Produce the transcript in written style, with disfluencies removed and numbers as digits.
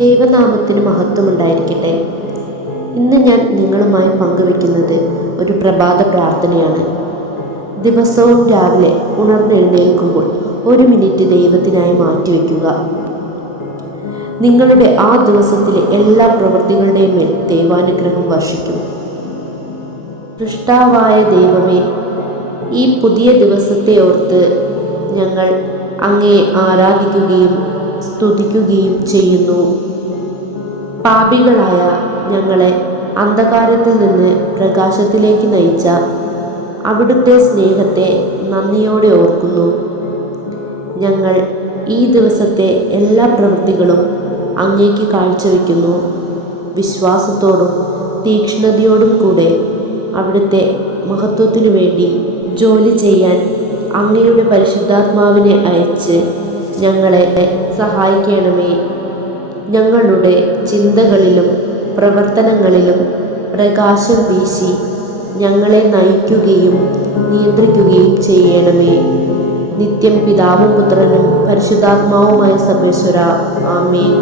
ദൈവനാമത്തിന് മഹത്വമുണ്ടായിരിക്കട്ടെ. ഇന്ന് ഞാൻ നിങ്ങളുമായി പങ്കുവെക്കുന്നത് ഒരു പ്രഭാത പ്രാർത്ഥനയാണ്. ദിവസവും രാവിലെ ഉണർന്നെഴുന്നേൽക്കുമ്പോൾ 1 മിനിറ്റ് ദൈവത്തിനായി മാറ്റിവെക്കുക. നിങ്ങളുടെ ആ ദിവസത്തിലെ എല്ലാ പ്രവൃത്തികളുടെയും മേൽ ദൈവാനുഗ്രഹം വർഷിക്കും. സൃഷ്ടാവായ ദൈവമേ, ഈ പുതിയ ദിവസത്തെ ഓർത്ത് ഞങ്ങൾ അങ്ങയെ ആരാധിക്കുകയും സ്തുതിക്കുകയും ചെയ്യുന്നു. പാപികളായ ഞങ്ങളെ അന്ധകാരത്തിൽ നിന്ന് പ്രകാശത്തിലേക്ക് നയിച്ച അവിടുത്തെ സ്നേഹത്തെ നന്ദിയോടെ ഓർക്കുന്നു. ഞങ്ങൾ ഈ ദിവസത്തെ എല്ലാ പ്രവൃത്തികളും അങ്ങേക്ക് കാഴ്ചവെക്കുന്നു. വിശ്വാസത്തോടും തീക്ഷ്ണതയോടും കൂടെ അവിടുത്തെ മഹത്വത്തിനു വേണ്ടി ജോലി ചെയ്യാൻ അങ്ങയുടെ പരിശുദ്ധാത്മാവിനെ അയച്ച് ഞങ്ങളെ സഹായിക്കണമേ. ഞങ്ങളുടെ ചിന്തകളിലും പ്രവർത്തനങ്ങളിലും പ്രകാശം വീശി ഞങ്ങളെ നയിക്കുകയും നിയന്ത്രിക്കുകയും ചെയ്യണമേ. നിത്യം പിതാവും പുത്രനും പരിശുദ്ധാത്മാവുമായ സർവേശ്വര, ആമേൻ.